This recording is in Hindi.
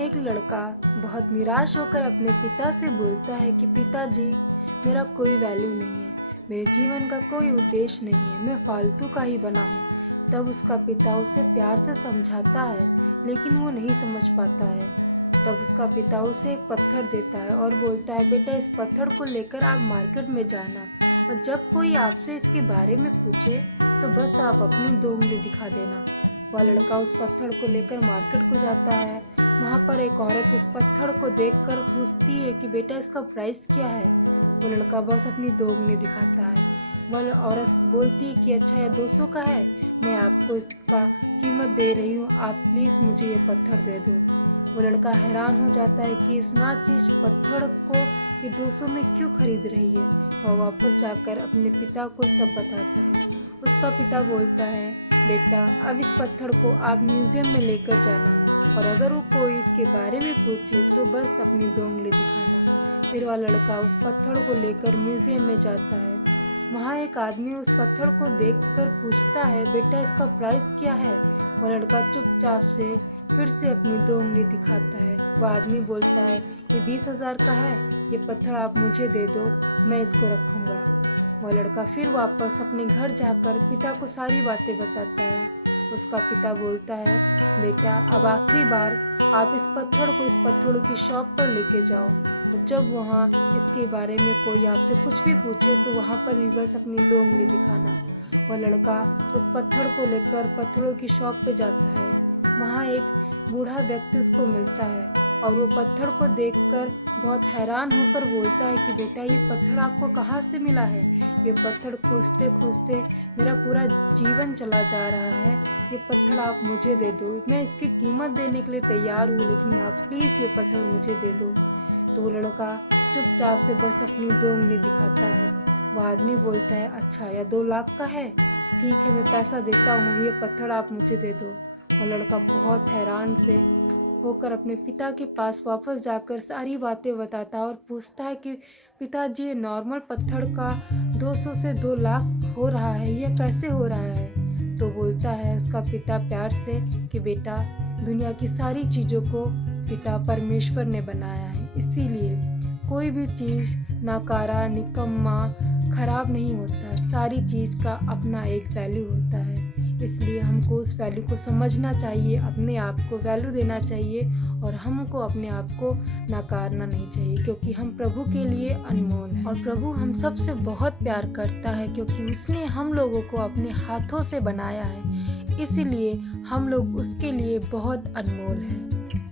एक लड़का बहुत निराश होकर अपने पिता से बोलता है कि पिताजी, मेरा कोई वैल्यू नहीं है, मेरे जीवन का कोई उद्देश्य नहीं है, मैं फालतू का ही बना हूँ। तब उसका पिता उसे प्यार से समझाता है, लेकिन वो नहीं समझ पाता है। तब उसका पिता उसे एक पत्थर देता है और बोलता है, बेटा इस पत्थर को लेकर आप मार्केट में जाना, और जब कोई आपसे इसके बारे में पूछे तो बस आप अपनी 2 उंगली दिखा देना। वह लड़का उस पत्थर को लेकर मार्केट को जाता है। वहाँ पर एक औरत उस पत्थर को देखकर पूछती है कि बेटा इसका प्राइस क्या है। वो लड़का बस अपनी 2 उंगली दिखाता है। वह औरत बोलती है कि अच्छा यह 200 का है, मैं आपको इसका कीमत दे रही हूँ, आप प्लीज़ मुझे ये पत्थर दे दो। वो लड़का हैरान हो जाता है कि इस नाचीज पत्थर को ये 200 में क्यों खरीद रही है। वह वापस जाकर अपने पिता को सब बताता है। उसका पिता बोलता है, बेटा अब इस पत्थर को आप म्यूज़ियम में लेकर जाना, और अगर वो कोई इसके बारे में पूछे तो बस अपनी 2 उंगली दिखाना। फिर वह लड़का उस पत्थर को लेकर म्यूज़ियम में जाता है। वहाँ एक आदमी उस पत्थर को देखकर पूछता है, बेटा इसका प्राइस क्या है। वह लड़का चुपचाप से फिर से अपनी 2 उंगली दिखाता है। वह आदमी बोलता है, ये 20,000 का है, ये पत्थर आप मुझे दे दो, मैं इसको रखूँगा। वह लड़का फिर वापस अपने घर जाकर पिता को सारी बातें बताता है। उसका पिता बोलता है, बेटा अब आखिरी बार आप इस पत्थरों की शॉप पर लेके जाओ, और जब वहाँ इसके बारे में कोई आपसे कुछ भी पूछे तो वहाँ पर भी बस अपनी 2 उंगली दिखाना। वह लड़का उस पत्थर को लेकर पत्थरों की शॉप पे जाता है। वहाँ एक बूढ़ा व्यक्ति उसको मिलता है, और वो पत्थर को देखकर बहुत हैरान होकर बोलता है कि बेटा ये पत्थर आपको कहाँ से मिला है। ये पत्थर खोजते खोजते मेरा पूरा जीवन चला जा रहा है, ये पत्थर आप मुझे दे दो, मैं इसकी कीमत देने के लिए तैयार हूँ, लेकिन आप प्लीज़ ये पत्थर मुझे दे दो। तो वो लड़का चुपचाप से बस अपनी 2 उंगली दिखाता है। वह आदमी बोलता है, अच्छा यह 2 लाख का है, ठीक है मैं पैसा देता हूँ, ये पत्थर आप मुझे दे दो। वह लड़का बहुत हैरान से होकर अपने पिता के पास वापस जाकर सारी बातें बताता है और पूछता है कि पिताजी ये नॉर्मल पत्थर का 200 से 2 लाख हो रहा है, यह कैसे हो रहा है। तो बोलता है उसका पिता प्यार से कि बेटा दुनिया की सारी चीज़ों को पिता परमेश्वर ने बनाया है, इसीलिए कोई भी चीज़ नाकारा निकम्मा खराब नहीं होता, सारी चीज़ का अपना एक वैल्यू होता है। इसलिए हमको उस वैल्यू को समझना चाहिए, अपने आप को वैल्यू देना चाहिए, और हमको अपने आप को नकारना नहीं चाहिए, क्योंकि हम प्रभु के लिए अनमोल हैं और प्रभु हम सबसे बहुत प्यार करता है, क्योंकि उसने हम लोगों को अपने हाथों से बनाया है, इसीलिए हम लोग उसके लिए बहुत अनमोल हैं।